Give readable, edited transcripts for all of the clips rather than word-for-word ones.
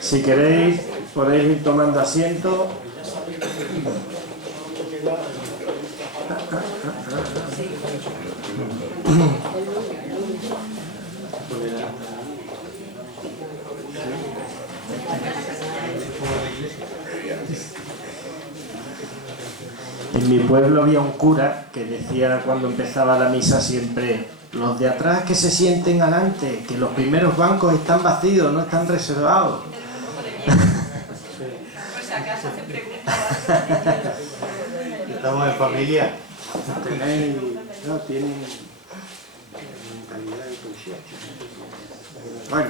Si queréis, podéis ir tomando asiento. En mi pueblo había un cura que decía cuando empezaba la misa siempre: los de atrás que se sienten adelante, que los primeros bancos están vacíos, no están reservados. Pues acaso se preguntaba. Estamos en familia. Tenéis, no, tienen calidad de poesía. Bueno,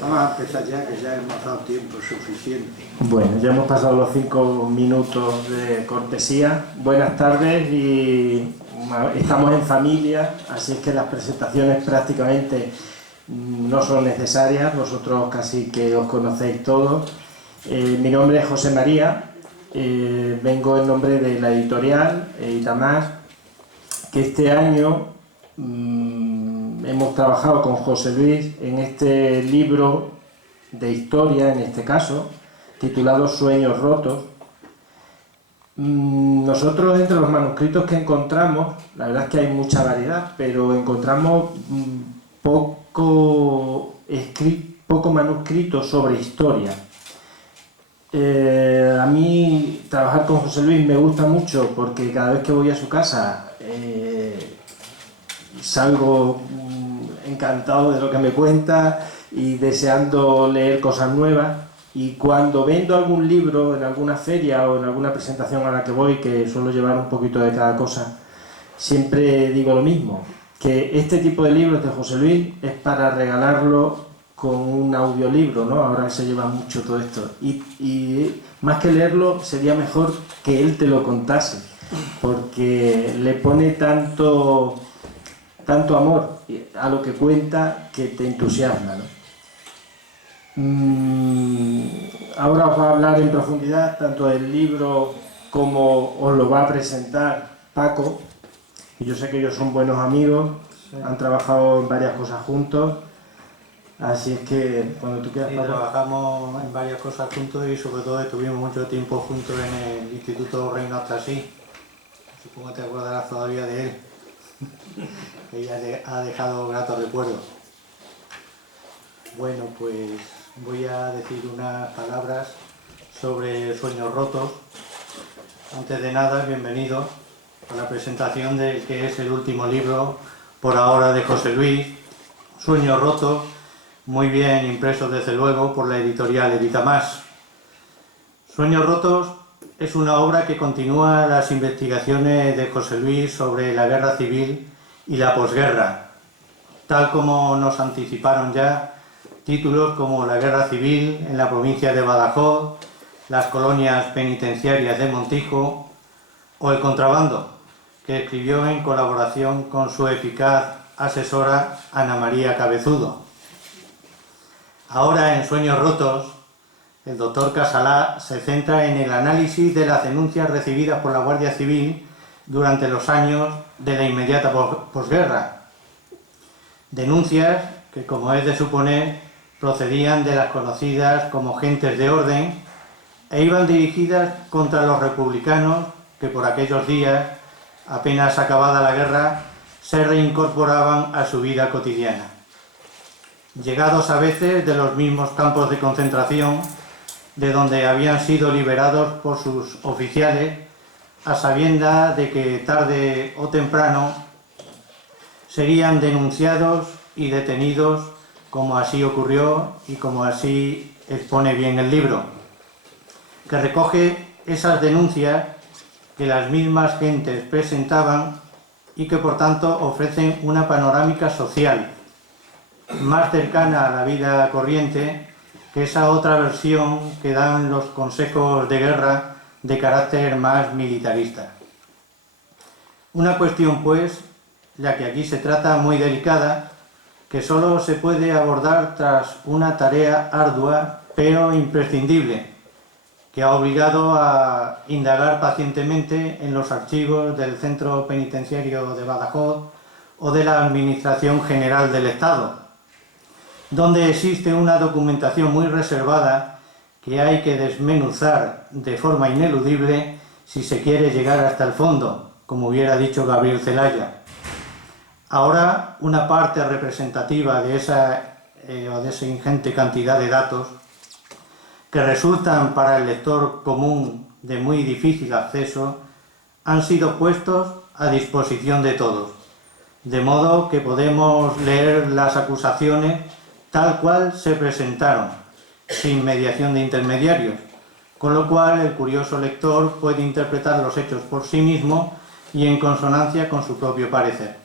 vamos a empezar ya, que ya hemos dado tiempo suficiente. Bueno, ya hemos pasado los 5 minutos de cortesía. Buenas tardes y estamos en familia, así es que las presentaciones prácticamente no son necesarias, vosotros casi que os conocéis todos. Mi nombre es José María, vengo en nombre de la editorial Itamar, que este año hemos trabajado con José Luis en este libro de historia, en este caso, titulado Sueños rotos. Nosotros, entre los manuscritos que encontramos, la verdad es que hay mucha variedad, pero encontramos poco manuscrito sobre historia. A mí trabajar con José Luis me gusta mucho porque cada vez que voy a su casa salgo encantado de lo que me cuenta y deseando leer cosas nuevas. Y cuando vendo algún libro en alguna feria o en alguna presentación a la que voy, que suelo llevar un poquito de cada cosa, siempre digo lo mismo, que este tipo de libros de José Luis es para regalarlo con un audiolibro, ¿no? Ahora se lleva mucho todo esto. Y más que leerlo, sería mejor que él te lo contase, porque le pone tanto amor a lo que cuenta que te entusiasma, ¿no? Ahora os va a hablar en profundidad tanto del libro como os lo va a presentar Paco, y yo sé que ellos son buenos amigos, sí. Han trabajado en varias cosas juntos, así es que cuando tú quieras, Sí, Paco. trabajamos en varias cosas juntos y sobre todo estuvimos mucho tiempo juntos en el Instituto Reino Trasí. Supongo que te acordarás todavía de él. Ella ha dejado gratos recuerdos. Bueno, pues voy a decir unas palabras sobre Sueños rotos. Antes de nada, bienvenido a la presentación del que es el último libro por ahora de José Luis, Sueños rotos, muy bien impreso desde luego por la editorial Editamás. Sueños rotos es una obra que continúa las investigaciones de José Luis sobre la guerra civil y la posguerra, tal como nos anticiparon ya títulos como La guerra civil en la provincia de Badajoz, las colonias penitenciarias de Montijo o El contrabando, que escribió en colaboración con su eficaz asesora Ana María Cabezudo. Ahora, en Sueños rotos, el doctor Casalá se centra en el análisis de las denuncias recibidas por la Guardia Civil durante los años de la inmediata posguerra. Denuncias que, como es de suponer, procedían de las conocidas como gentes de orden e iban dirigidas contra los republicanos que por aquellos días, apenas acabada la guerra, se reincorporaban a su vida cotidiana. Llegados a veces de los mismos campos de concentración de donde habían sido liberados por sus oficiales, a sabiendas de que tarde o temprano serían denunciados y detenidos, como así ocurrió y como así expone bien el libro, que recoge esas denuncias que las mismas gentes presentaban y que por tanto ofrecen una panorámica social más cercana a la vida corriente que esa otra versión que dan los consejos de guerra de carácter más militarista. Una cuestión, pues, la que aquí se trata muy delicada, que solo se puede abordar tras una tarea ardua pero imprescindible, que ha obligado a indagar pacientemente en los archivos del Centro Penitenciario de Badajoz o de la Administración General del Estado. donde existe una documentación muy reservada que hay que desmenuzar de forma ineludible si se quiere llegar hasta el fondo, como hubiera dicho Gabriel Celaya. Ahora, una parte representativa de esa ingente cantidad de datos que resultan para el lector común de muy difícil acceso han sido puestos a disposición de todos, de modo que podemos leer las acusaciones tal cual se presentaron, sin mediación de intermediarios, con lo cual el curioso lector puede interpretar los hechos por sí mismo y en consonancia con su propio parecer.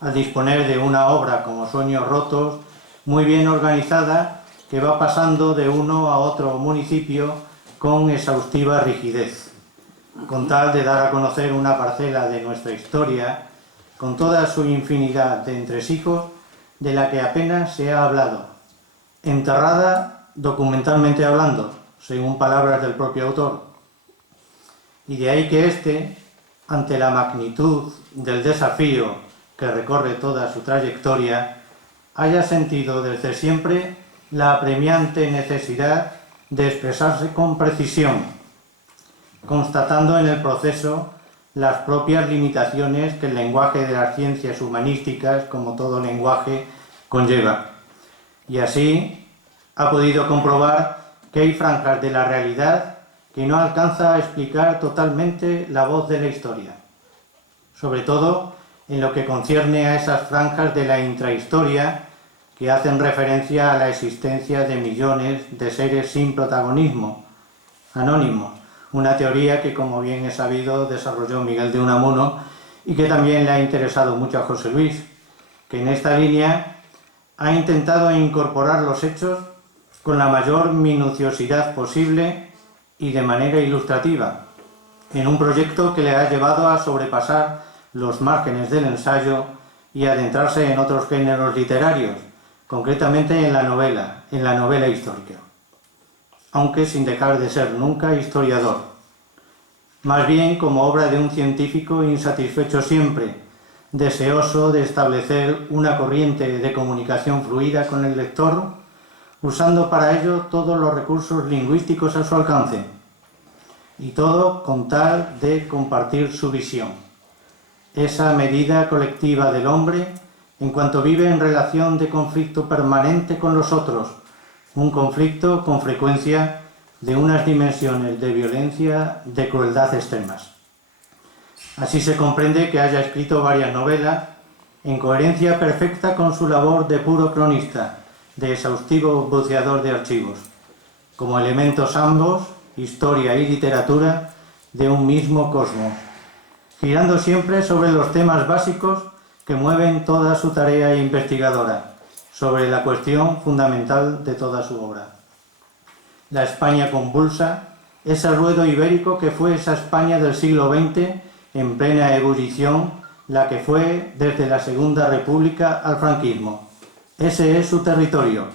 Al disponer de una obra como Sueños Rotos, muy bien organizada, que va pasando de uno a otro municipio con exhaustiva rigidez, con tal de dar a conocer una parcela de nuestra historia, con toda su infinidad de entresijos, de la que apenas se ha hablado, enterrada documentalmente hablando, según palabras del propio autor. Y de ahí que éste, ante la magnitud del desafío que recorre toda su trayectoria, haya sentido desde siempre la apremiante necesidad de expresarse con precisión, constatando en el proceso las propias limitaciones que el lenguaje de las ciencias humanísticas, como todo lenguaje, conlleva. Y así ha podido comprobar que hay franjas de la realidad que no alcanza a explicar totalmente la voz de la historia, sobre todo en lo que concierne a esas franjas de la intrahistoria que hacen referencia a la existencia de millones de seres sin protagonismo, anónimos, una teoría que, como bien he sabido, desarrolló Miguel de Unamuno y que también le ha interesado mucho a José Luis, que en esta línea ha intentado incorporar los hechos con la mayor minuciosidad posible y de manera ilustrativa, en un proyecto que le ha llevado a sobrepasar los márgenes del ensayo y adentrarse en otros géneros literarios, concretamente en la novela histórica, aunque sin dejar de ser nunca historiador, más bien como obra de un científico insatisfecho siempre, deseoso de establecer una corriente de comunicación fluida con el lector, usando para ello todos los recursos lingüísticos a su alcance, y todo con tal de compartir su visión, esa medida colectiva del hombre en cuanto vive en relación de conflicto permanente con los otros, un conflicto con frecuencia de unas dimensiones de violencia, de crueldad extremas. Así se comprende que haya escrito varias novelas en coherencia perfecta con su labor de puro cronista, de exhaustivo buceador de archivos, como elementos ambos, historia y literatura, de un mismo cosmos, girando siempre sobre los temas básicos que mueven toda su tarea investigadora, sobre la cuestión fundamental de toda su obra. La España convulsa, ese ruedo ibérico que fue esa España del siglo XX en plena ebullición, la que fue desde la Segunda República al franquismo. Ese es su territorio,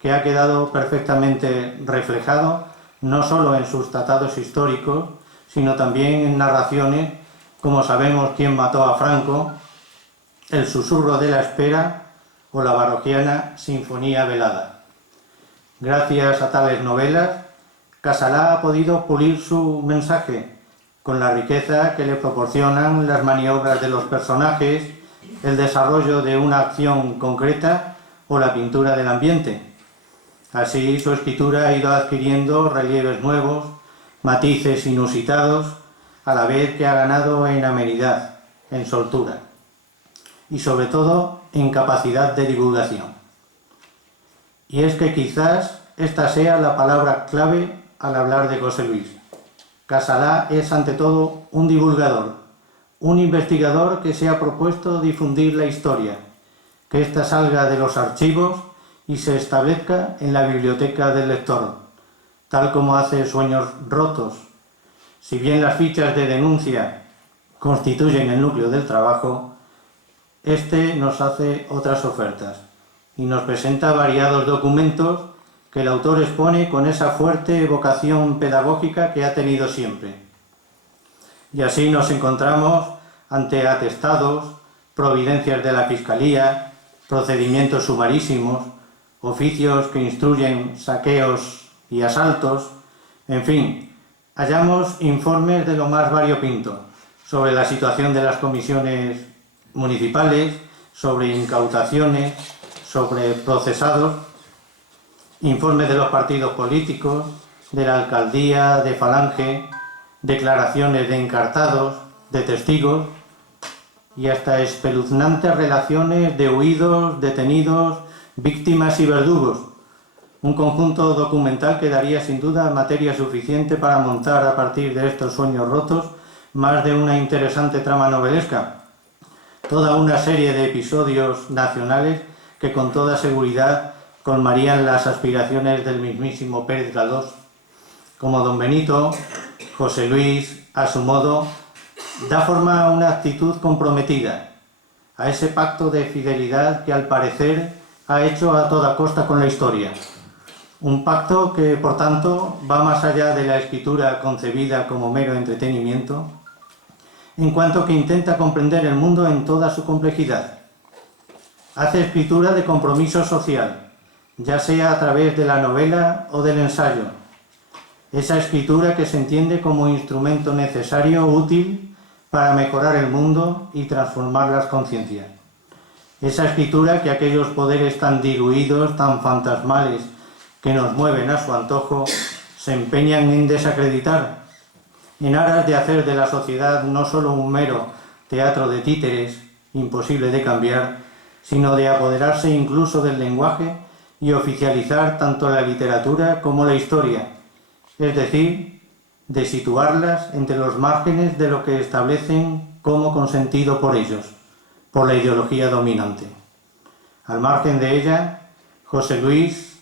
que ha quedado perfectamente reflejado no solo en sus tratados históricos, sino también en narraciones como Sabemos quién mató a Franco, El susurro de la espera o la barroquiana Sinfonía velada. Gracias a tales novelas, Casalá ha podido pulir su mensaje con la riqueza que le proporcionan las maniobras de los personajes, el desarrollo de una acción concreta o la pintura del ambiente. Así, su escritura ha ido adquiriendo relieves nuevos, matices inusitados, a la vez que ha ganado en amenidad, en soltura y sobre todo en capacidad de divulgación. Y es que quizás esta sea la palabra clave al hablar de José Luis. Casalá es ante todo un divulgador, un investigador que se ha propuesto difundir la historia, que ésta salga de los archivos y se establezca en la biblioteca del lector, tal como hace Sueños Rotos. Si bien las fichas de denuncia constituyen el núcleo del trabajo, este nos hace otras ofertas y nos presenta variados documentos que el autor expone con esa fuerte vocación pedagógica que ha tenido siempre. Y así nos encontramos ante atestados, providencias de la Fiscalía, procedimientos sumarísimos, oficios que instruyen saqueos y asaltos, en fin, hallamos informes de lo más variopinto sobre la situación de las comisiones municipales, sobre incautaciones, sobre procesados, informes de los partidos políticos, de la alcaldía, de Falange, declaraciones de encartados, de testigos y hasta espeluznantes relaciones de huidos, detenidos, víctimas y verdugos. Un conjunto documental que daría sin duda materia suficiente para montar a partir de estos sueños rotos más de una interesante trama novelesca. Toda una serie de episodios nacionales que con toda seguridad colmarían las aspiraciones del mismísimo Pérez Galdós. Como don Benito, José Luis, a su modo, da forma a una actitud comprometida, a ese pacto de fidelidad que al parecer ha hecho a toda costa con la historia. Un pacto que, por tanto, va más allá de la escritura concebida como mero entretenimiento, en cuanto que intenta comprender el mundo en toda su complejidad. Hace escritura de compromiso social, ya sea a través de la novela o del ensayo. Esa escritura que se entiende como instrumento necesario, útil, para mejorar el mundo y transformar las conciencias. Esa escritura que aquellos poderes tan diluidos, tan fantasmales, que nos mueven a su antojo, se empeñan en desacreditar, en aras de hacer de la sociedad no solo un mero teatro de títeres, imposible de cambiar, sino de apoderarse incluso del lenguaje y oficializar tanto la literatura como la historia, es decir, de situarlas entre los márgenes de lo que establecen como consentido por ellos, por la ideología dominante. Al margen de ella, José Luis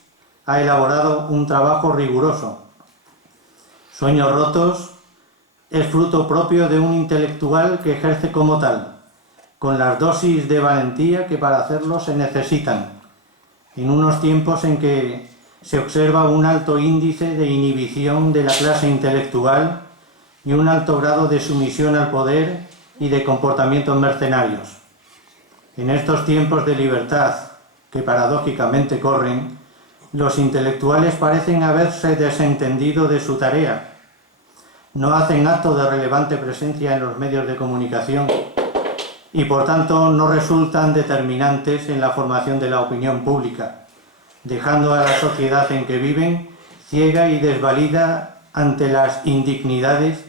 ha elaborado un trabajo riguroso. Sueños rotos es fruto propio de un intelectual que ejerce como tal, con las dosis de valentía que para hacerlo se necesitan, en unos tiempos en que se observa un alto índice de inhibición de la clase intelectual y un alto grado de sumisión al poder y de comportamientos mercenarios. En estos tiempos de libertad que paradójicamente corren, los intelectuales parecen haberse desentendido de su tarea. No hacen acto de relevante presencia en los medios de comunicación y por tanto no resultan determinantes en la formación de la opinión pública, dejando a la sociedad en que viven ciega y desvalida ante las indignidades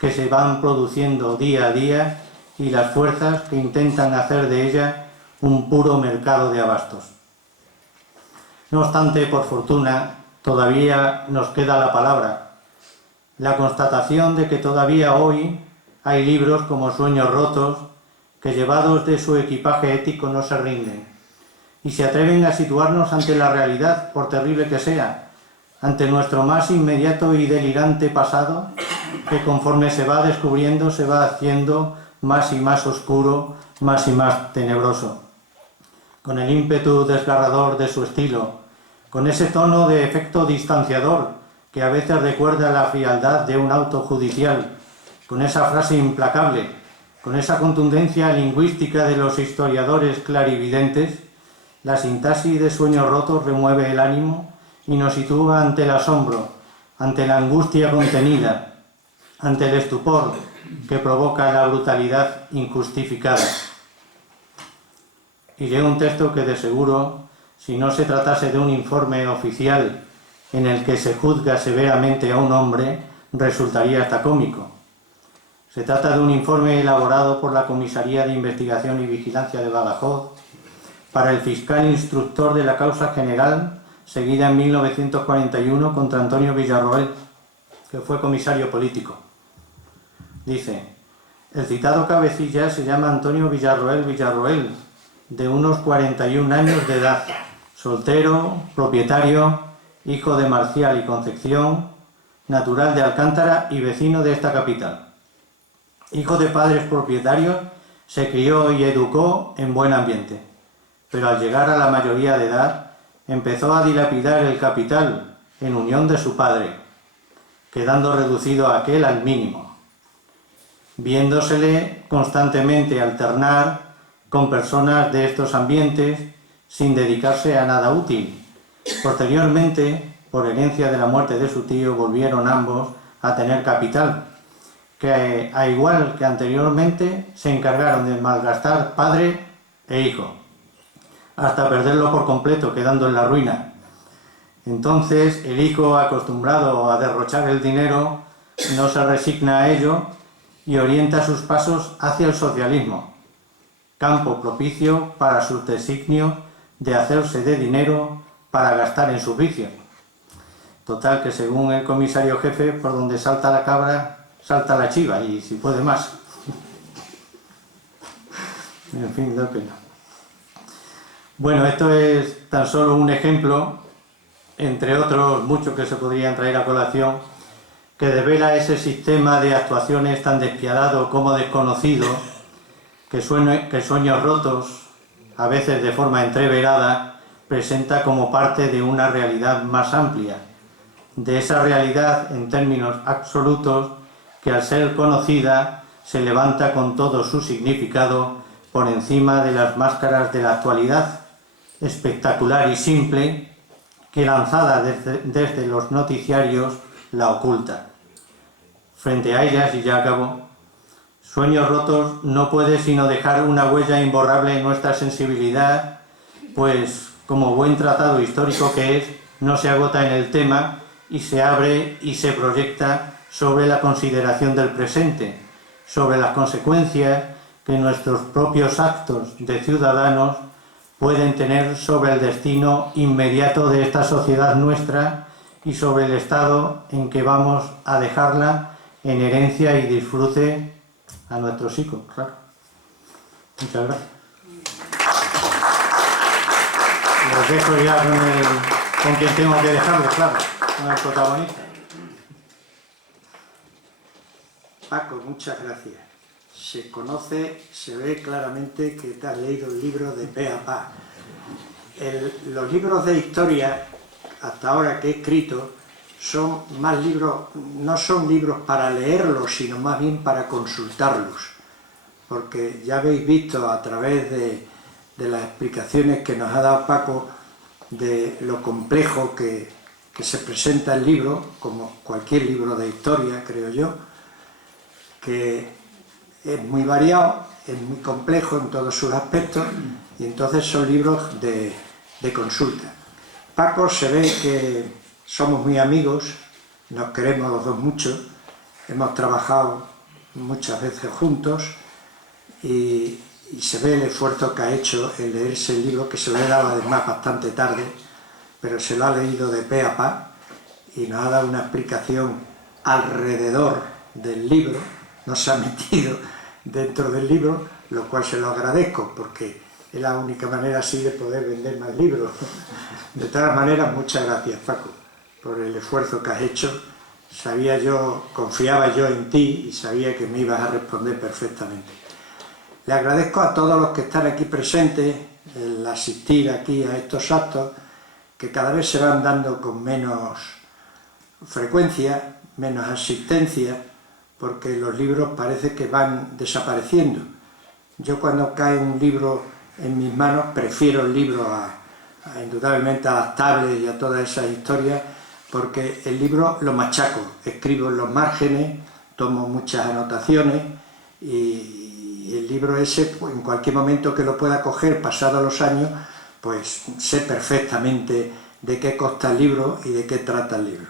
que se van produciendo día a día y las fuerzas que intentan hacer de ella un puro mercado de abastos. No obstante, por fortuna, todavía nos queda la palabra, la constatación de que todavía hoy hay libros como Sueños rotos que, llevados de su equipaje ético, no se rinden y se atreven a situarnos ante la realidad, por terrible que sea, ante nuestro más inmediato y delirante pasado, que conforme se va descubriendo se va haciendo más y más oscuro, más y más tenebroso. Con el ímpetu desgarrador de su estilo, con ese tono de efecto distanciador que a veces recuerda la frialdad de un auto judicial, con esa frase implacable, con esa contundencia lingüística de los historiadores clarividentes, la sintaxis de Sueños rotos remueve el ánimo y nos sitúa ante el asombro, ante la angustia contenida, ante el estupor que provoca la brutalidad injustificada. Y leo un texto que de seguro, si no se tratase de un informe oficial en el que se juzga severamente a un hombre, resultaría hasta cómico. Se trata de un informe elaborado por la Comisaría de Investigación y Vigilancia de Badajoz para el fiscal instructor de la causa general seguida en 1941 contra Antonio Villarroel, que fue comisario político. Dice: el citado cabecilla se llama Antonio Villarroel, de unos 41 años de edad, soltero, propietario, hijo de Marcial y Concepción, natural de Alcántara y vecino de esta capital. Hijo de padres propietarios, se crió y educó en buen ambiente, pero al llegar a la mayoría de edad empezó a dilapidar el capital en unión de su padre, quedando reducido aquel al mínimo, viéndosele constantemente alternar con personas de estos ambientes sin dedicarse a nada útil, Posteriormente, por herencia de la muerte de su tío, volvieron ambos a tener capital, que a igual que anteriormente se encargaron de malgastar padre e hijo, hasta perderlo por completo, quedando en la ruina. Entonces el hijo, acostumbrado a derrochar el dinero, no se resigna a ello y orienta sus pasos hacia el socialismo, campo propicio para sus designios de hacerse de dinero para gastar en sus vicios. Total, que según el comisario jefe, por donde salta la cabra, salta la chiva, y si puede más. En fin, da pena. Bueno, esto es tan solo un ejemplo, entre otros muchos que se podrían traer a colación, que devela ese sistema de actuaciones tan despiadado como desconocido, que Sueños Rotos, a veces de forma entreverada, presenta como parte de una realidad más amplia, de esa realidad en términos absolutos que al ser conocida se levanta con todo su significado por encima de las máscaras de la actualidad, espectacular y simple, que lanzada desde los noticiarios la oculta. Frente a ellas, y ya acabo, Sueños Rotos no puede sino dejar una huella imborrable en nuestra sensibilidad, pues, como buen tratado histórico que es, no se agota en el tema y se abre y se proyecta sobre la consideración del presente, sobre las consecuencias que nuestros propios actos de ciudadanos pueden tener sobre el destino inmediato de esta sociedad nuestra y sobre el estado en que vamos a dejarla en herencia y disfrute a nuestros hijos, claro. Muchas gracias. Los dejo ya con quien tengo que dejarlo, claro, con el protagonista. Paco, muchas gracias. Se conoce, se ve claramente que te has leído el libro de pe a pa. Los libros de historia, hasta ahora que he escrito, son más libros, no son libros para leerlos, sino más bien para consultarlos. Porque ya habéis visto a través de las explicaciones que nos ha dado Paco de lo complejo que se presenta el libro, como cualquier libro de historia, creo yo, que es muy variado, es muy complejo en todos sus aspectos, y entonces son libros de consulta. Paco se ve que somos muy amigos, nos queremos los dos mucho, hemos trabajado muchas veces juntos y se ve el esfuerzo que ha hecho en leerse el libro, que se lo he dado además bastante tarde, pero se lo ha leído de pe a pa y nos ha dado una explicación alrededor del libro, no se ha metido dentro del libro, lo cual se lo agradezco porque es la única manera así de poder vender más libros. De todas maneras, muchas gracias, Paco, por el esfuerzo que has hecho. Sabía yo, confiaba yo en ti y sabía que me ibas a responder perfectamente. Le agradezco a todos los que están aquí presentes, el asistir aquí a estos actos, que cada vez se van dando con menos frecuencia, menos asistencia, porque los libros parece que van desapareciendo. Yo cuando cae un libro en mis manos prefiero el libro indudablemente a las tablets y a todas esas historias, porque el libro lo machaco, escribo en los márgenes, tomo muchas anotaciones y el libro ese, pues, en cualquier momento que lo pueda coger, pasados los años, pues sé perfectamente de qué consta el libro y de qué trata el libro.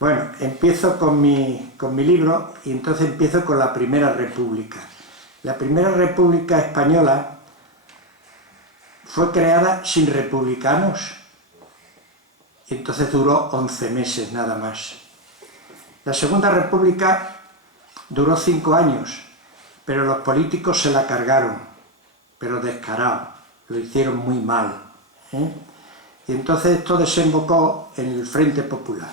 Bueno, empiezo con mi libro y entonces empiezo con la Primera República. La Primera República Española fue creada sin republicanos y entonces duró 11 meses nada más. La Segunda República duró 5 años, pero los políticos se la cargaron, pero descarado, lo hicieron muy mal, ¿eh? Y entonces esto desembocó en el Frente Popular.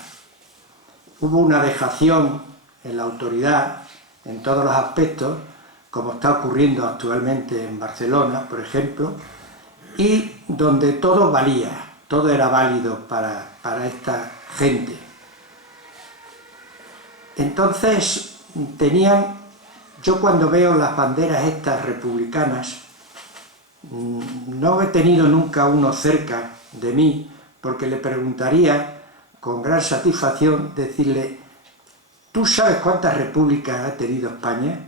Hubo una dejación en la autoridad en todos los aspectos, como está ocurriendo actualmente en Barcelona, por ejemplo, y donde todo valía, todo era válido para esta gente. Entonces yo cuando veo las banderas estas republicanas, no he tenido nunca uno cerca de mí, porque le preguntaría con gran satisfacción, decirle, ¿tú sabes cuántas repúblicas ha tenido España?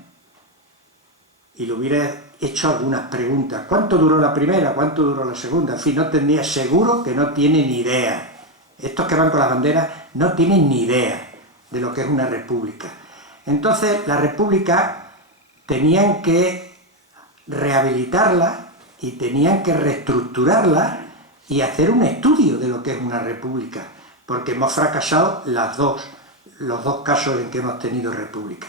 Y le hubiera hecho algunas preguntas. ¿Cuánto duró la primera? ¿Cuánto duró la segunda? En fin, no tenía, seguro que no tiene ni idea. Estos que van con las banderas no tienen ni idea de lo que es una república. Entonces, la república tenían que rehabilitarla y tenían que reestructurarla y hacer un estudio de lo que es una república, porque hemos fracasado los dos casos en que hemos tenido república.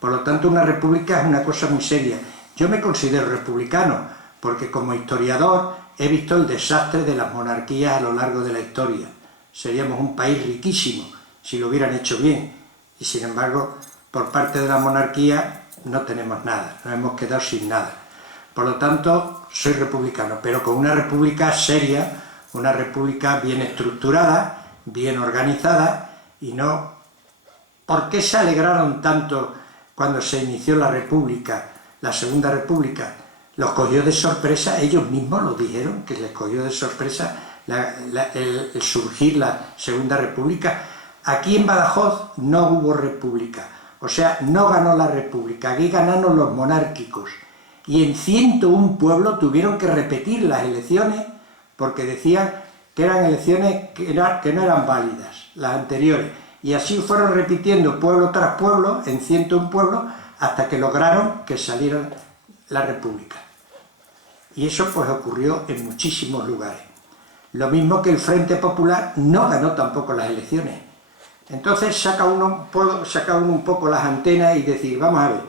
Por lo tanto, una república es una cosa muy seria. Yo me considero republicano, porque como historiador he visto el desastre de las monarquías a lo largo de la historia. Seríamos un país riquísimo si lo hubieran hecho bien, y sin embargo, por parte de la monarquía no tenemos nada, nos hemos quedado sin nada. Por lo tanto, soy republicano, pero con una república seria, una república bien estructurada, bien organizada, y no... ¿Por qué se alegraron tanto cuando se inició la república, la segunda república? Los cogió de sorpresa, ellos mismos lo dijeron, que les cogió de sorpresa el surgir la segunda república. Aquí en Badajoz no hubo república, o sea, no ganó la república, aquí ganaron los monárquicos. Y en 101 pueblos tuvieron que repetir las elecciones porque decían que eran elecciones que no eran válidas, las anteriores. Y así fueron repitiendo pueblo tras pueblo, en 101 pueblos, hasta que lograron que saliera la república. Y eso pues ocurrió en muchísimos lugares. Lo mismo que el Frente Popular no ganó tampoco las elecciones. Entonces saca uno un poco las antenas y decir, vamos a ver,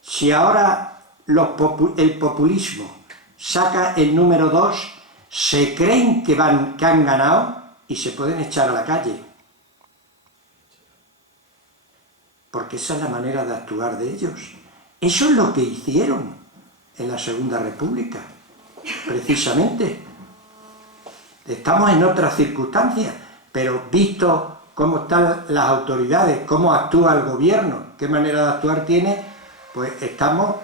si ahora el populismo saca el número 2, se creen que han ganado y se pueden echar a la calle. Porque esa es la manera de actuar de ellos. Eso es lo que hicieron en la Segunda República, precisamente. Estamos en otras circunstancias, pero visto cómo están las autoridades, cómo actúa el gobierno, qué manera de actuar tiene, pues estamos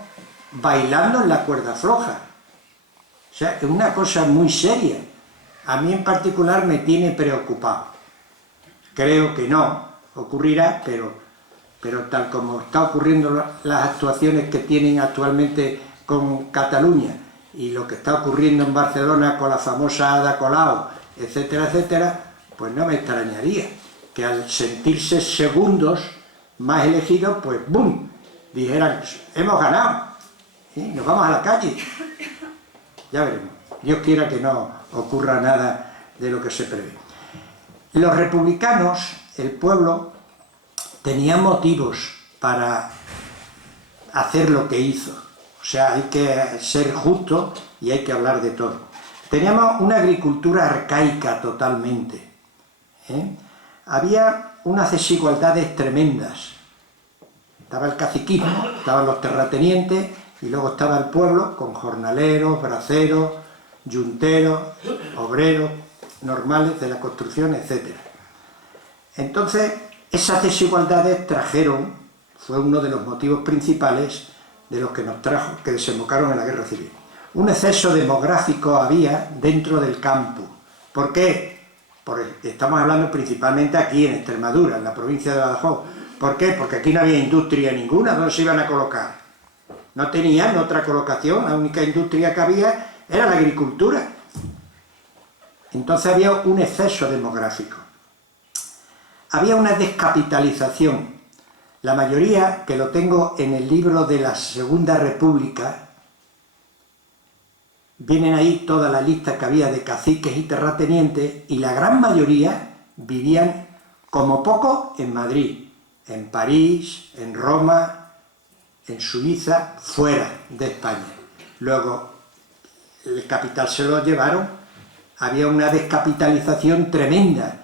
bailando en la cuerda floja. O sea, es una cosa muy seria. A mí en particular me tiene preocupado. Creo que no ocurrirá, pero tal como está ocurriendo las actuaciones que tienen actualmente con Cataluña y lo que está ocurriendo en Barcelona con la famosa Ada Colau, etcétera, etcétera, pues no me extrañaría que al sentirse segundos más elegidos, pues ¡bum!, dijeran, hemos ganado, ¿sí? Nos vamos a la calle. Ya veremos. Dios quiera que no ocurra nada de lo que se prevé. Los republicanos, el pueblo, tenía motivos para hacer lo que hizo. O sea, hay que ser justo y hay que hablar de todo. Teníamos una agricultura arcaica totalmente. Había unas desigualdades tremendas. Estaba el caciquismo, estaban los terratenientes y luego estaba el pueblo con jornaleros, braceros, yunteros, obreros normales de la construcción, etc. Entonces, esas desigualdades fue uno de los motivos principales de los que nos trajo, que desembocaron en la guerra civil. Un exceso demográfico había dentro del campo. ¿Por qué? Porque estamos hablando principalmente aquí en Extremadura, en la provincia de Badajoz. ¿Por qué? Porque aquí no había industria ninguna. ¿Dónde se iban a colocar? No tenían otra colocación, la única industria que había era la agricultura. Entonces había un exceso demográfico. Había una descapitalización. La mayoría, que lo tengo en el libro de la Segunda República, vienen ahí toda la lista que había de caciques y terratenientes, y la gran mayoría vivían como poco en Madrid, en París, en Roma, en Suiza, fuera de España. Luego, el capital se lo llevaron, había una descapitalización tremenda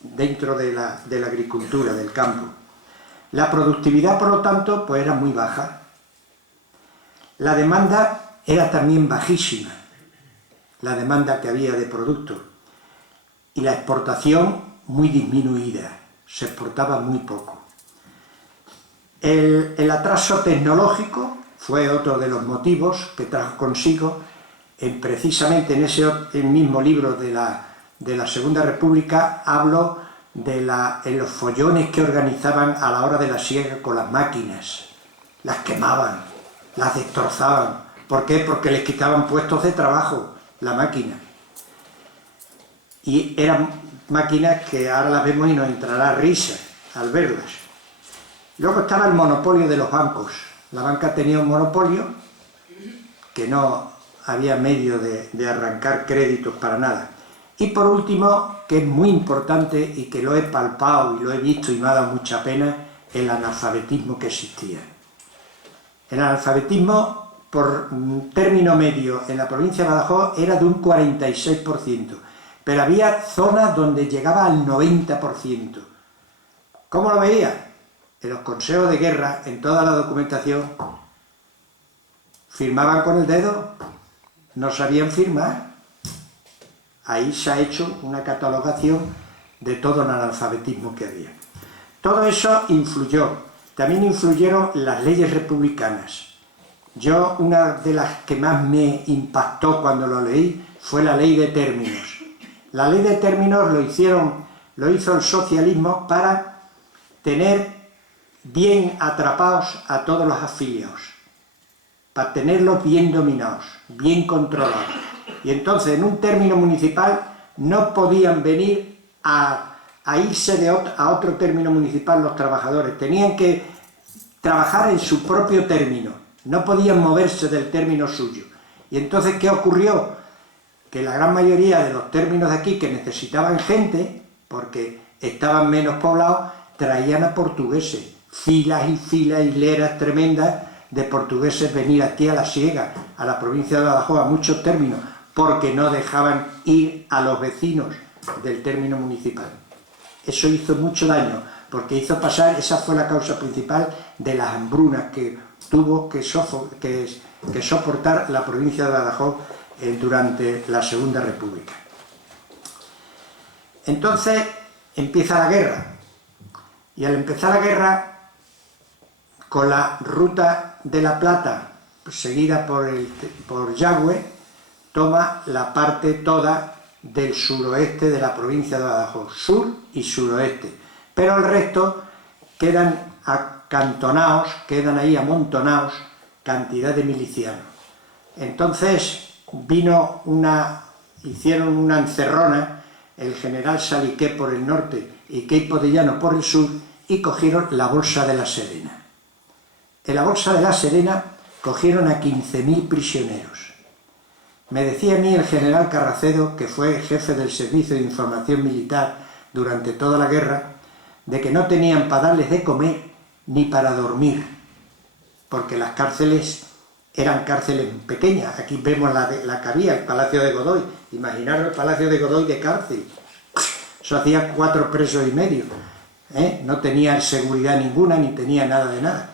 dentro de la agricultura, del campo. La productividad, por lo tanto, pues era muy baja. La demanda era también bajísima, la demanda que había de productos. Y la exportación muy disminuida, se exportaba muy poco. El atraso tecnológico fue otro de los motivos que trajo consigo, precisamente en ese mismo libro de la de la Segunda República, hablo de en los follones que organizaban a la hora de la siega con las máquinas. Las quemaban, las destrozaban. ¿Por qué? Porque les quitaban puestos de trabajo, la máquina. Y eran máquinas que ahora las vemos y nos entrará risa al verlas. Luego estaba el monopolio de los bancos. La banca tenía un monopolio que no había medio de arrancar créditos para nada. Y por último, que es muy importante y que lo he palpado y lo he visto y me ha dado mucha pena, el analfabetismo que existía. El analfabetismo, por término medio, en la provincia de Badajoz era de un 46%, pero había zonas donde llegaba al 90%. ¿Cómo lo veía? En los consejos de guerra, en toda la documentación, firmaban con el dedo, no sabían firmar. Ahí se ha hecho una catalogación de todo el analfabetismo que había. Todo eso influyó. También influyeron las leyes republicanas. Yo, una de las que más me impactó cuando lo leí fue la ley de términos. La ley de términos lo hizo el socialismo para tener bien atrapados a todos los afiliados, para tenerlos bien dominados, bien controlados. Y entonces en un término municipal no podían venir a irse a otro término municipal los trabajadores, tenían que trabajar en su propio término, no podían moverse del término suyo. Y entonces, ¿qué ocurrió? Que la gran mayoría de los términos de aquí que necesitaban gente, porque estaban menos poblados, traían a portugueses, filas y filas, hileras tremendas de portugueses venir aquí a la siega, a la provincia de Badajoz, a muchos términos, porque no dejaban ir a los vecinos del término municipal. Eso hizo mucho daño, porque hizo pasar, esa fue la causa principal de las hambrunas que tuvo que soportar la provincia de Badajoz durante la Segunda República. Entonces empieza la guerra, y al empezar la guerra, con la ruta de la Plata seguida por Yagüe, toma la parte toda del suroeste de la provincia de Badajoz, sur y suroeste, pero el resto quedan acantonados, quedan ahí amontonados cantidad de milicianos. Entonces hicieron una encerrona el general Saliqué por el norte y Queipo de Llano por el sur, y cogieron la Bolsa de la Serena. En la Bolsa de la Serena cogieron a 15.000 prisioneros. Me decía a mí el general Carracedo, que fue jefe del Servicio de Información Militar durante toda la guerra, de que no tenían para darles de comer ni para dormir, porque las cárceles eran cárceles pequeñas. Aquí vemos la que había, el Palacio de Godoy. Imaginaros el Palacio de Godoy de cárcel. Eso hacía 4 presos y medio. No tenía seguridad ninguna, ni tenía nada de nada.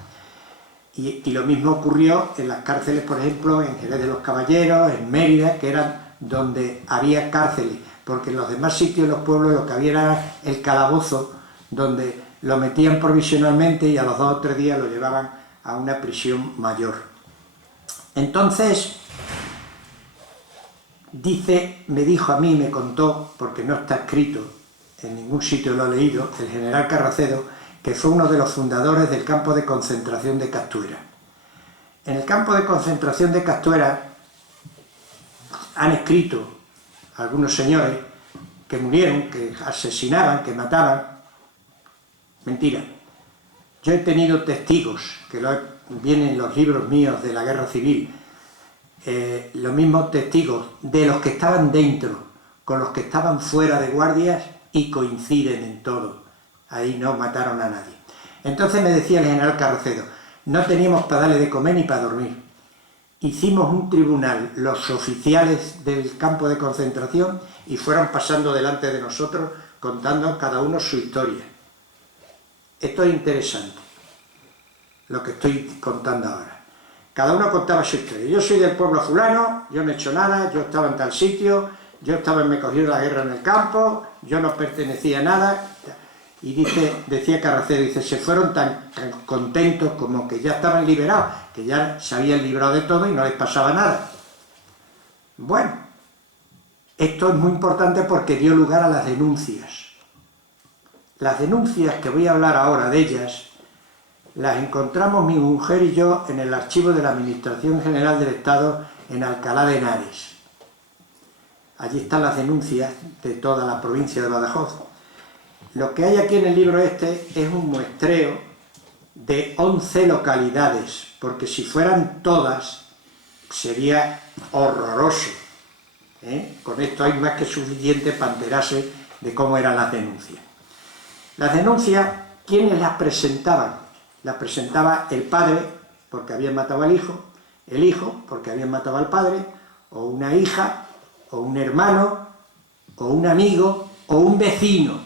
Y lo mismo ocurrió en las cárceles, por ejemplo, en Jerez de los Caballeros, en Mérida, que eran donde había cárceles, porque en los demás sitios, en los pueblos, lo que había era el calabozo, donde lo metían provisionalmente y a los 2 o 3 días lo llevaban a una prisión mayor. Entonces, me dijo a mí, me contó, porque no está escrito, en ningún sitio lo he leído, el general Carracedo, que fue uno de los fundadores del campo de concentración de Castuera. En el campo de concentración de Castuera han escrito algunos señores que murieron, que asesinaban, que mataban. Mentira. Yo he tenido testigos, que vienen en los libros míos de la Guerra Civil, los mismos testigos de los que estaban dentro, con los que estaban fuera de guardias, y coinciden en todo. Ahí no mataron a nadie. Entonces me decía el general Carracedo, no teníamos para darle de comer ni para dormir. Hicimos un tribunal, los oficiales del campo de concentración, y fueron pasando delante de nosotros contando cada uno su historia. Esto es interesante, lo que estoy contando ahora. Cada uno contaba su historia. Yo soy del pueblo fulano, yo no he hecho nada, yo estaba en tal sitio, me cogieron la guerra en el campo, yo no pertenecía a nada. Y decía Carracedo, se fueron tan contentos como que ya estaban liberados, que ya se habían librado de todo y no les pasaba nada. Bueno, Esto es muy importante porque dio lugar a las denuncias. Las denuncias, que voy a hablar ahora de ellas, las encontramos mi mujer y yo en el archivo de la Administración General del Estado en Alcalá de Henares. Allí están las denuncias de toda la provincia de Badajoz. Lo que hay aquí en el libro este es un muestreo de 11 localidades, porque si fueran todas sería horroroso. Con esto hay más que suficiente para enterarse de cómo eran las denuncias. Las denuncias, ¿quiénes las presentaban? Las presentaba el padre, porque habían matado al hijo, el hijo, porque habían matado al padre, o una hija, o un hermano, o un amigo, o un vecino.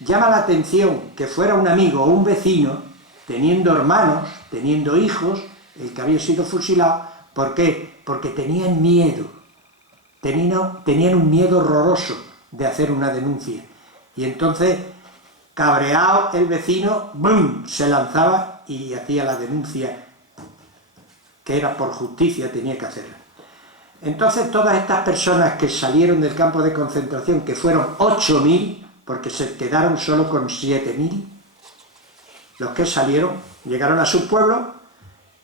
Llama la atención que fuera un amigo o un vecino, teniendo hermanos, teniendo hijos, el que había sido fusilado. ¿Por qué? Porque tenían miedo. Tenían un miedo horroroso de hacer una denuncia. Y entonces, cabreado el vecino, ¡bum!, se lanzaba y hacía la denuncia, que era por justicia, tenía que hacerla. Entonces todas estas personas que salieron del campo de concentración, que fueron 8.000, porque se quedaron solo con 7.000, los que salieron, llegaron a sus pueblos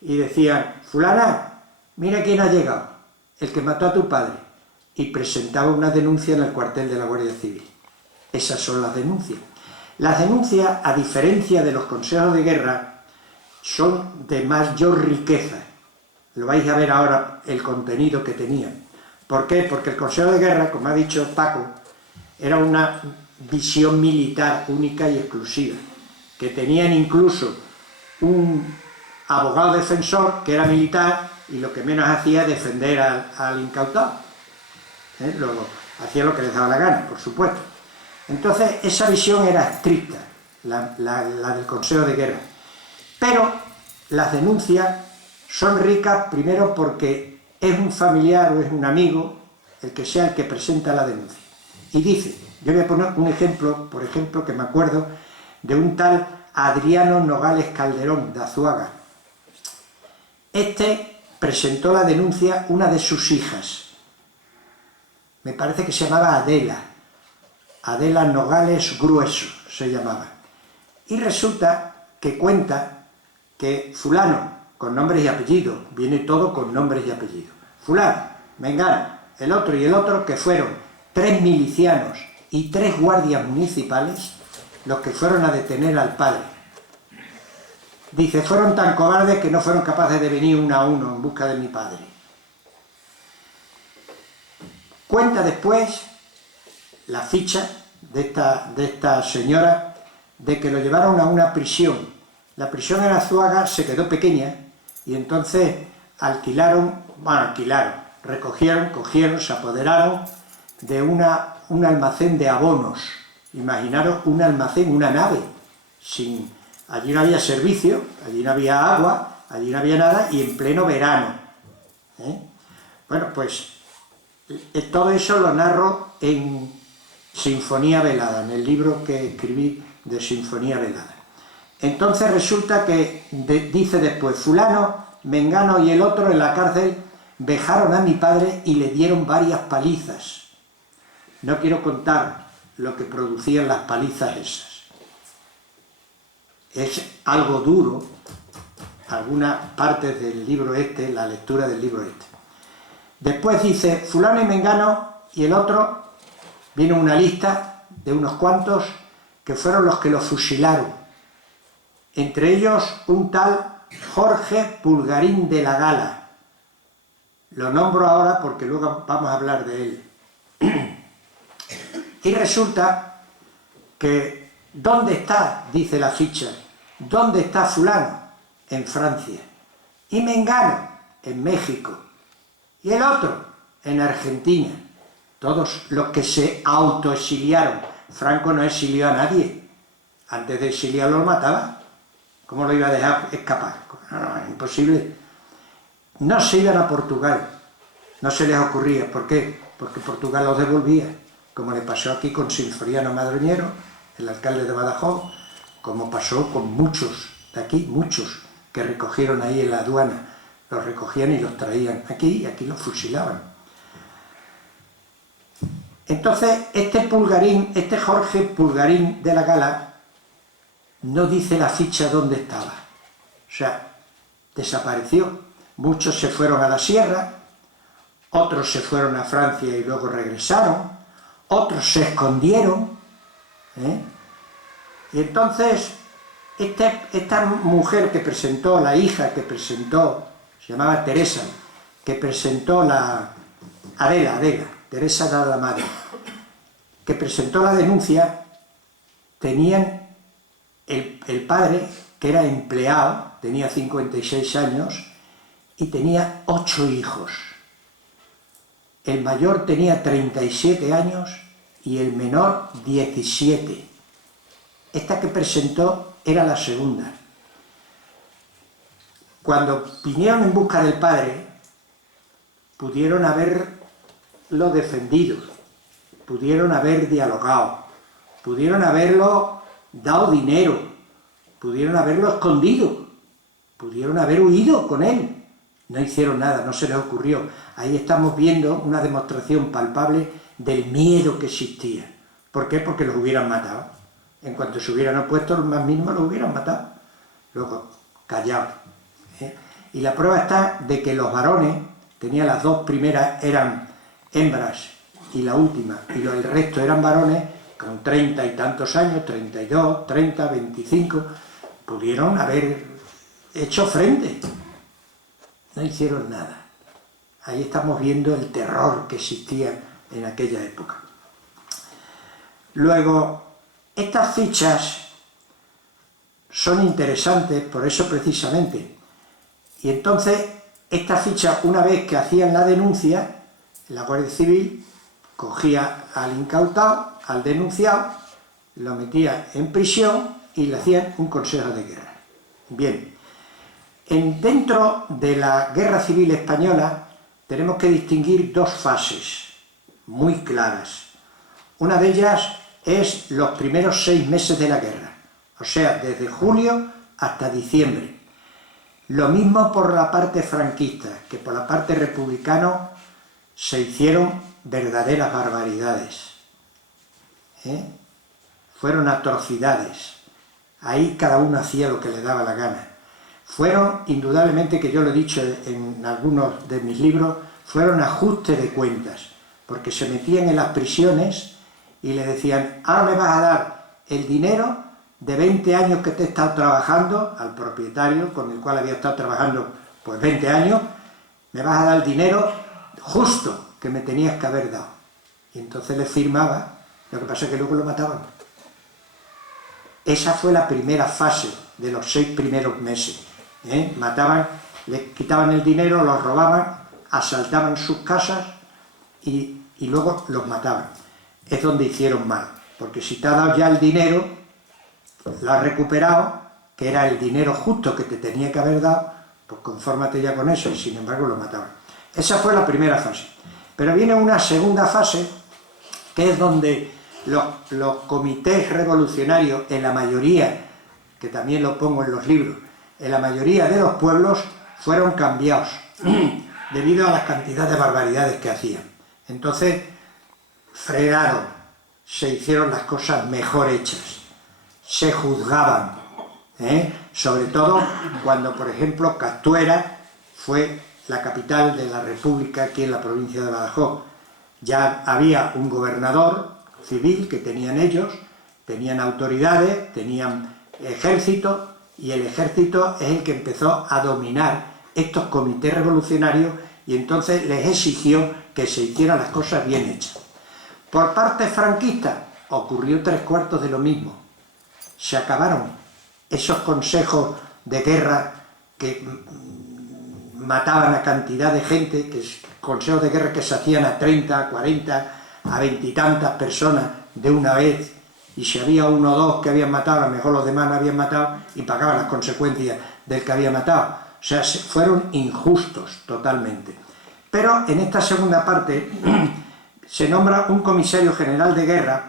y decían: fulana, mira quién ha llegado, el que mató a tu padre, y presentaba una denuncia en el cuartel de la Guardia Civil. Esas son las denuncias. Las denuncias, a diferencia de los consejos de guerra, son de mayor riqueza. Lo vais a ver ahora el contenido que tenían. ¿Por qué? Porque el Consejo de Guerra, como ha dicho Paco, era una visión militar única y exclusiva, que tenían incluso un abogado defensor que era militar y lo que menos hacía es defender al incautado. Luego hacía lo que les daba la gana, por supuesto. Entonces esa visión era estricta, la del Consejo de Guerra. Pero las denuncias son ricas primero porque es un familiar o es un amigo, el que sea el que presenta la denuncia. Y dice, yo voy a poner un ejemplo, por ejemplo, que me acuerdo de un tal Adriano Nogales Calderón, de Azuaga. Este presentó la denuncia una de sus hijas. Me parece que se llamaba Adela Nogales Grueso, se llamaba. Y resulta que cuenta que fulano, con nombres y apellidos, viene todo con nombres y apellidos. Fulano, mengano, el otro y el otro, que fueron 3 milicianos y 3 guardias municipales los que fueron a detener al padre. Dice, fueron tan cobardes que no fueron capaces de venir uno a uno en busca de mi padre. Cuenta después la ficha de esta señora de que lo llevaron a una prisión. La prisión en Azuaga se quedó pequeña y entonces cogieron, se apoderaron de un almacén de abonos. Imaginaros un almacén, una nave, allí no había servicio, allí no había agua, allí no había nada, y en pleno verano. Bueno, pues todo eso lo narro en Sinfonía Velada, en el libro que escribí de Sinfonía Velada. Entonces resulta que dice después, fulano, mengano y el otro en la cárcel vejaron a mi padre y le dieron varias palizas. No quiero contar lo que producían las palizas esas. Es algo duro, algunas partes del libro este, la lectura del libro este. Después dice, fulano y mengano y el otro, viene una lista de unos cuantos que fueron los que lo fusilaron. Entre ellos un tal Jorge Pulgarín de la Gala. Lo nombro ahora porque luego vamos a hablar de él. Y resulta que, ¿dónde está? Dice la ficha. ¿Dónde está fulano? En Francia. Y mengano, en México. Y el otro, en Argentina. Todos los que se autoexiliaron. Franco no exilió a nadie. Antes de exiliarlo lo mataba. ¿Cómo lo iba a dejar escapar? No, es imposible. No se iban a Portugal. No se les ocurría. ¿Por qué? Porque Portugal los devolvía. Como le pasó aquí con Sinforiano Madroñero, el alcalde de Badajoz, como pasó con muchos de aquí, muchos que recogieron ahí en la aduana. Los recogían y los traían aquí y aquí los fusilaban. Entonces, este Jorge Pulgarín de la Gala, no dice la ficha dónde estaba. O sea, desapareció. Muchos se fueron a la sierra, otros se fueron a Francia y luego regresaron, otros se escondieron, ¿eh? Y entonces, esta mujer que presentó, la hija que presentó, se llamaba Teresa, que presentó Adela, Teresa era la madre, que presentó la denuncia, tenían el padre, que era empleado, tenía 56 años, y tenía 8 hijos. El mayor tenía 37 años y el menor 17. Esta que presentó era la segunda. Cuando vinieron en busca del padre, pudieron haberlo defendido, pudieron haber dialogado, pudieron haberlo dado dinero, pudieron haberlo escondido, pudieron haber huido con él. No hicieron nada, no se les ocurrió. Ahí estamos viendo una demostración palpable del miedo que existía. ¿Por qué? Porque los hubieran matado. En cuanto se hubieran opuesto, los más mínimos los hubieran matado. Luego, callados. Y la prueba está de que los varones, tenían las dos primeras, eran hembras, y la última, y el resto eran varones, con 30 y tantos años, 32, 30, 25, pudieron haber hecho frente. No hicieron nada. Ahí estamos viendo el terror que existía en aquella época. Luego, estas fichas son interesantes por eso precisamente. Y entonces, esta ficha, una vez que hacían la denuncia, la Guardia Civil cogía al incautado, al denunciado, lo metía en prisión y le hacían un consejo de guerra. Bien. Dentro de la Guerra Civil Española tenemos que distinguir dos fases muy claras. Una de ellas es los primeros 6 meses de la guerra, o sea, desde julio hasta diciembre. Lo mismo por la parte franquista, que por la parte republicana se hicieron verdaderas barbaridades. Fueron atrocidades. Ahí cada uno hacía lo que le daba la gana. Fueron, indudablemente, que yo lo he dicho en algunos de mis libros, fueron ajustes de cuentas, porque se metían en las prisiones y le decían, ahora me vas a dar el dinero de 20 años que te he estado trabajando, al propietario con el cual había estado trabajando pues 20 años, me vas a dar el dinero justo que me tenías que haber dado. Y entonces le firmaba, lo que pasa es que luego lo mataban. Esa fue la primera fase de los 6 primeros meses. Mataban, les quitaban el dinero, los robaban, asaltaban sus casas y luego los mataban. Es donde hicieron mal, porque si te ha dado ya el dinero, lo has recuperado, que era el dinero justo que te tenía que haber dado, pues confórmate ya con eso, y sin embargo lo mataban. Esa fue la primera fase. Pero viene una segunda fase, que es donde los comités revolucionarios, en la mayoría, que también lo pongo en los libros, en la mayoría de los pueblos fueron cambiados debido a la cantidad de barbaridades que hacían. Entonces frenaron, se hicieron las cosas mejor hechas, se juzgaban, sobre todo cuando, por ejemplo, Castuera fue la capital de la República aquí en la provincia de Badajoz. Ya había un gobernador civil que tenían ellos, tenían autoridades, tenían ejército, y el ejército es el que empezó a dominar estos comités revolucionarios y entonces les exigió que se hicieran las cosas bien hechas. Por parte franquista ocurrió 3/4 de lo mismo. Se acabaron esos consejos de guerra que mataban a cantidad de gente, consejos de guerra que se hacían a 30, a 40, a 20 y tantas personas de una vez, y si había uno o dos que habían matado, a lo mejor los demás no habían matado y pagaban las consecuencias del que había matado. O sea, fueron injustos totalmente. Pero en esta segunda parte se nombra un comisario general de guerra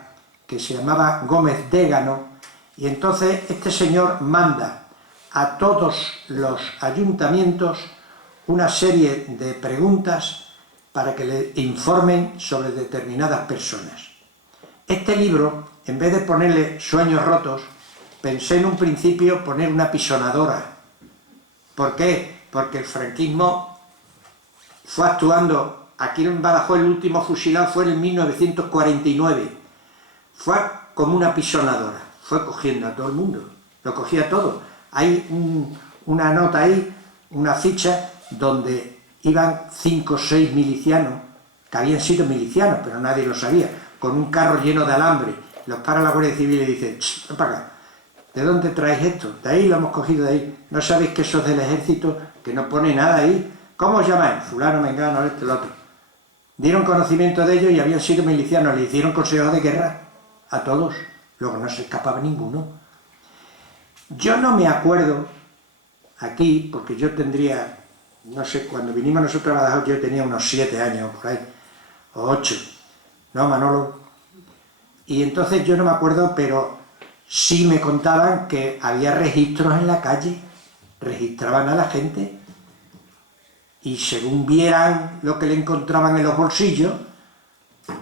que se llamaba Gómez Dégano, y entonces este señor manda a todos los ayuntamientos una serie de preguntas para que le informen sobre determinadas personas. Este libro, en vez de ponerle Sueños rotos, pensé en un principio poner una pisonadora. ¿Por qué? Porque el franquismo fue actuando, aquí en Badajoz el último fusilado fue en 1949, fue como una pisonadora, fue cogiendo a todo el mundo, lo cogía todo. Hay una nota ahí, una ficha, donde iban 5 o 6 milicianos, que habían sido milicianos, pero nadie lo sabía, con un carro lleno de alambre. Los para la Guardia Civil y dicen: ven para acá, ¿de dónde traéis esto? De ahí lo hemos cogido, de ahí. ¿No sabéis que eso es del ejército? Que no pone nada ahí. ¿Cómo os llamáis? Fulano, mengano, este, el otro. Dieron conocimiento de ellos y habían sido milicianos, le hicieron consejo de guerra a todos. Luego no se escapaba ninguno. Yo no me acuerdo aquí, porque yo tendría, no sé, cuando vinimos nosotros a Badajoz yo tenía unos 7 años por ahí, o 8, ¿no, Manolo? Y entonces yo no me acuerdo, pero sí me contaban que había registros en la calle, registraban a la gente, y según vieran lo que le encontraban en los bolsillos,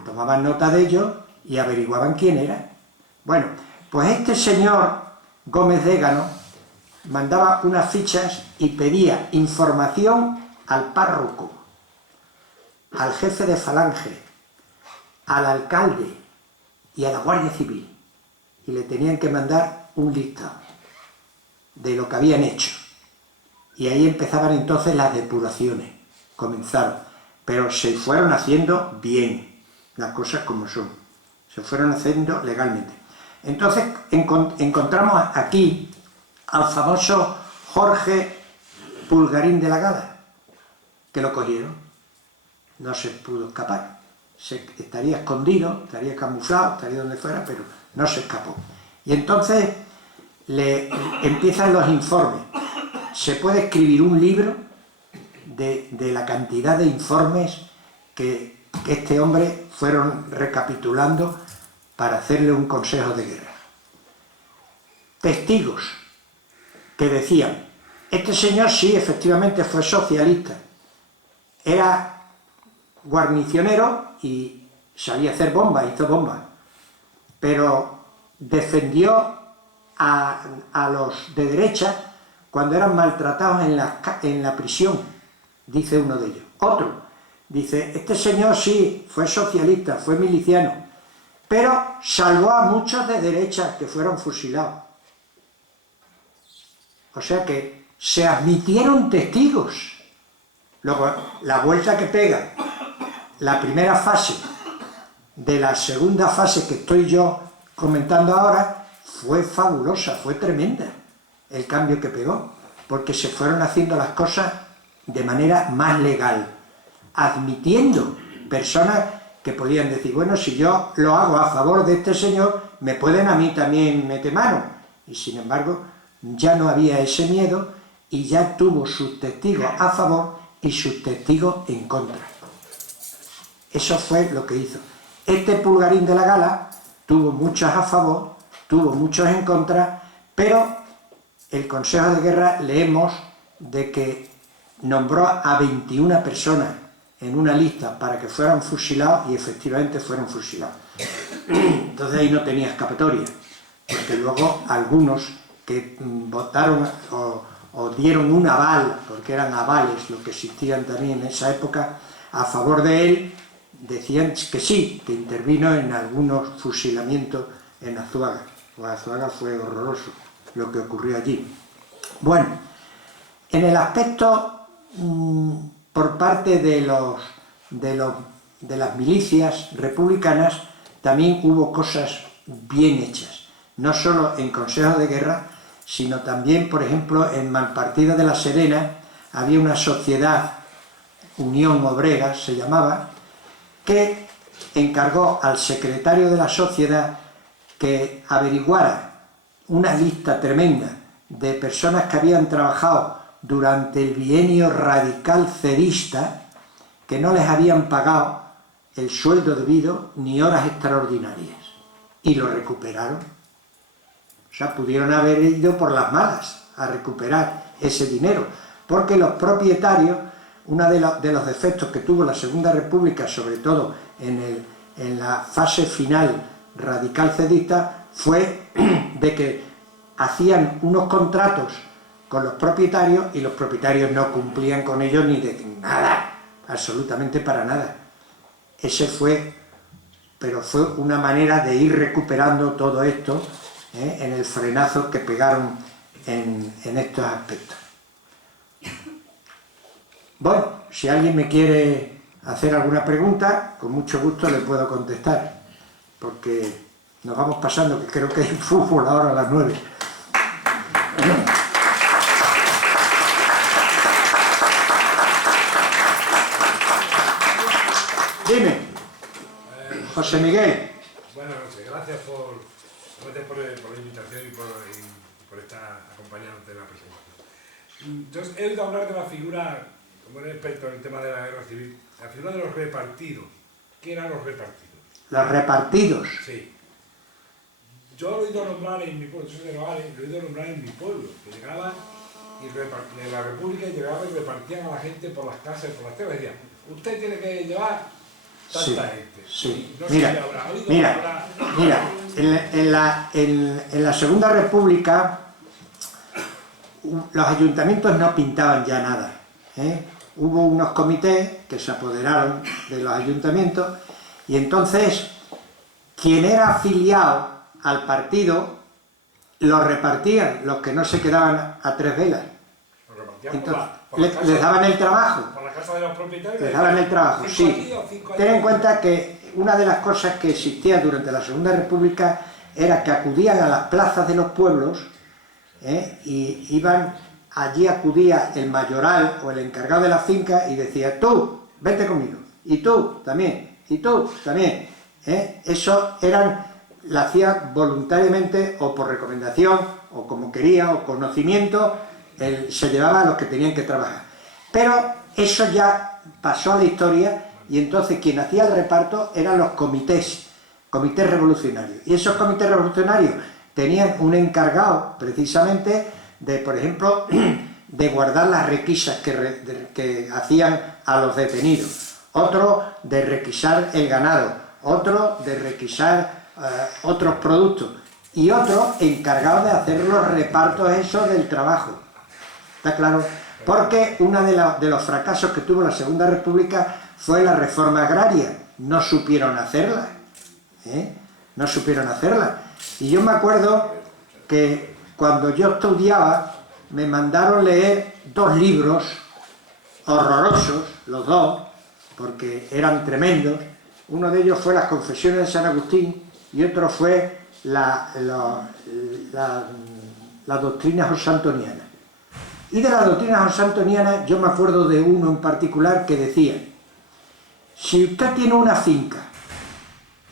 tomaban nota de ellos y averiguaban quién era. Bueno, pues este señor Gómez Dégano mandaba unas fichas y pedía información al párroco, al jefe de falange, al alcalde y a la Guardia Civil, y le tenían que mandar un listado de lo que habían hecho. Y ahí empezaban entonces las depuraciones, comenzaron, pero se fueron haciendo bien, las cosas como son, se fueron haciendo legalmente. Entonces encontramos aquí al famoso Jorge Pulgarín de la Gala, que lo cogieron, no se pudo escapar, estaría escondido, estaría camuflado, estaría donde fuera, pero no se escapó. Y entonces le empiezan los informes. Se puede escribir un libro de la cantidad de informes que este hombre fueron recapitulando para hacerle un consejo de guerra. Testigos que decían: este señor sí, efectivamente fue socialista, era guarnicionero y sabía hacer bombas, hizo bombas, pero defendió a los de derecha cuando eran maltratados en la prisión, dice uno de ellos. Otro dice: este señor sí, fue socialista, fue miliciano, pero salvó a muchos de derecha que fueron fusilados. O sea que se admitieron testigos. Luego, la vuelta que pega la primera fase de la segunda fase que estoy yo comentando ahora fue fabulosa, fue tremenda el cambio que pegó, porque se fueron haciendo las cosas de manera más legal, admitiendo personas que podían decir: bueno, si yo lo hago a favor de este señor, me pueden a mí también meter mano. Y sin embargo, ya no había ese miedo y ya tuvo sus testigos a favor y sus testigos en contra. Eso fue lo que hizo. Este Pulgarín de la Gala tuvo muchos a favor, tuvo muchos en contra, pero el Consejo de Guerra leemos de que nombró a 21 personas en una lista para que fueran fusilados y efectivamente fueron fusilados. Entonces ahí no tenía escapatoria, porque luego algunos que votaron o dieron un aval, porque eran avales lo que existían también en esa época, a favor de él, decían que sí, que intervino en algunos fusilamientos en Azuaga. Pues Azuaga fue horroroso lo que ocurrió allí. Bueno, en el aspecto por parte de las milicias republicanas también hubo cosas bien hechas, no solo en Consejo de Guerra, sino también, por ejemplo, en Malpartida de la Serena había una sociedad, Unión Obrera se llamaba, que encargó al secretario de la sociedad que averiguara una lista tremenda de personas que habían trabajado durante el bienio radical cedista, que no les habían pagado el sueldo debido ni horas extraordinarias, y lo recuperaron. O sea, pudieron haber ido por las malas a recuperar ese dinero, porque los propietarios uno de los defectos que tuvo la Segunda República, sobre todo en la fase final radical cedista, fue de que hacían unos contratos con los propietarios y los propietarios no cumplían con ellos ni de nada, absolutamente para nada. Pero fue una manera de ir recuperando todo esto en el frenazo que pegaron en estos aspectos. Bueno, si alguien me quiere hacer alguna pregunta, con mucho gusto le puedo contestar, porque nos vamos pasando, que creo que hay fútbol ahora a las 9. Dime, José Miguel. Buenas noches, gracias por la invitación y por estar acompañándote en la presentación. Yo he oído hablar de la figura, como eres experto en el tema de la guerra civil, la figura de los repartidos. ¿Qué eran los repartidos? Los repartidos. Sí. Yo lo he oído nombrar en mi pueblo, soy de Nogales, lo he oído nombrar en mi pueblo, que llegaban y de la República llegaban y repartían a la gente por las casas y por las tierras. Decían, usted tiene que llevar tanta gente. Sí. No sé si habrá oído Mira, en la Segunda República los ayuntamientos no pintaban ya nada, ¿eh? Hubo unos comités que se apoderaron de los ayuntamientos y entonces quien era afiliado al partido lo repartían, los que no se quedaban a tres velas. Lo repartían Entonces, les daban el trabajo. Por la casa de los propietarios. Les daban el trabajo, sí. Ten en cuenta que una de las cosas que existía durante la Segunda República era que acudían a las plazas de los pueblos, y allí acudía el mayoral o el encargado de la finca y decía, tú, vete conmigo, y tú también, y tú también. Eso lo hacía voluntariamente o por recomendación, o como quería, o conocimiento, se llevaba a los que tenían que trabajar. Pero eso ya pasó a la historia y entonces quien hacía el reparto eran los comités revolucionarios. Y esos comités revolucionarios tenían un encargado precisamente de, por ejemplo, de guardar las requisas que hacían a los detenidos, otro de requisar el ganado, otro de requisar otros productos y otro encargado de hacer los repartos esos del trabajo. ¿Está claro? Porque uno de los fracasos que tuvo la Segunda República fue la reforma agraria. No supieron hacerla. No supieron hacerla. Y yo me acuerdo que cuando yo estudiaba me mandaron leer 2 libros horrorosos, los dos, porque eran tremendos. Uno de ellos fue Las Confesiones de San Agustín y otro fue la doctrina josantoniana. Y de la doctrina josantoniana yo me acuerdo de uno en particular que decía, si usted tiene una finca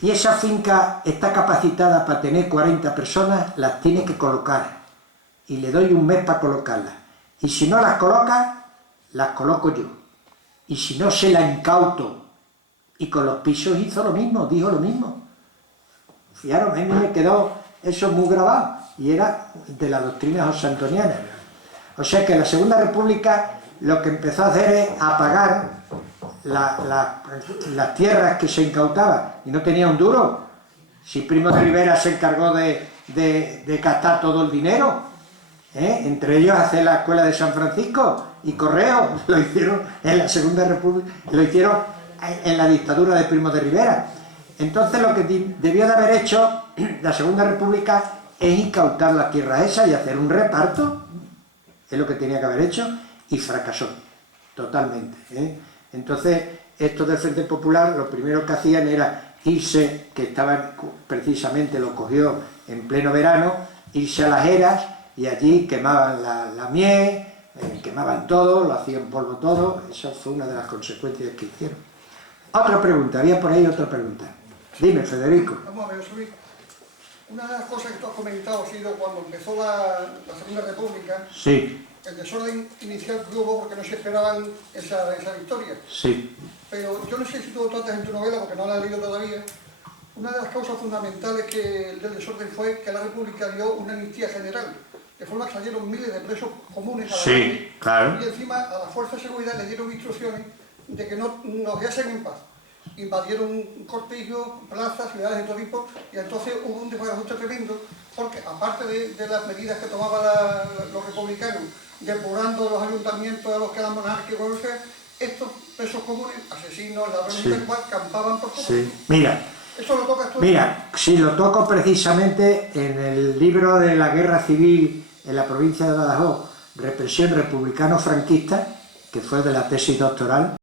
y esa finca está capacitada para tener 40 personas, las tiene que colocar y le doy un mes para colocarlas. Y si no las coloca, las coloco yo. Y si no, se la incauto. Y con los pisos hizo lo mismo, dijo lo mismo. Fijaros, a mí me quedó eso muy grabado y era de la doctrina josantoniana. O sea que la Segunda República lo que empezó a hacer es apagar las tierras que se incautaban y no tenía un duro. Si Primo de Rivera se encargó de gastar todo el dinero, entre ellos hacer la escuela de San Francisco y Correo, lo hicieron en la Segunda República, lo hicieron en la dictadura de Primo de Rivera. Entonces lo que debió de haber hecho la Segunda República es incautar las tierras esas y hacer un reparto. Es lo que tenía que haber hecho y fracasó totalmente. Entonces estos del Frente Popular lo primero que hacían era irse, que estaban precisamente, lo cogió en pleno verano, irse a las eras y allí quemaban la miel, quemaban todo, lo hacían polvo todo. Esa fue una de las consecuencias que hicieron. Otra pregunta, había por ahí otra pregunta. Dime, Federico. Vamos a ver, José Luis. Una de las cosas que tú has comentado ha sido cuando empezó la Segunda República, Sí, el desorden inicial que hubo porque no se esperaban esa victoria. sí. Pero yo no sé si tú lo tratas en tu novela, porque no la he leído todavía. Una de las causas fundamentales del desorden fue que la República dio una amnistía general. de forma que salieron miles de presos comunes a la Sí, calle, claro. y encima a la fuerza de seguridad le dieron instrucciones de que no nos dejasen en paz. Invadieron cortijos, plazas, ciudades de todo tipo, y entonces hubo un desbarajuste tremendo, porque aparte de las medidas que tomaban los republicanos, depurando los ayuntamientos a los que eran monárquicos, estos presos comunes, asesinos, ladrones Sí. y tal cual, campaban por todo. Sí. Mira, Eso lo tocas tú. Mira, si lo toco precisamente en el libro de la Guerra Civil en la provincia de Badajoz, Represión republicano-franquista, que fue de la tesis doctoral,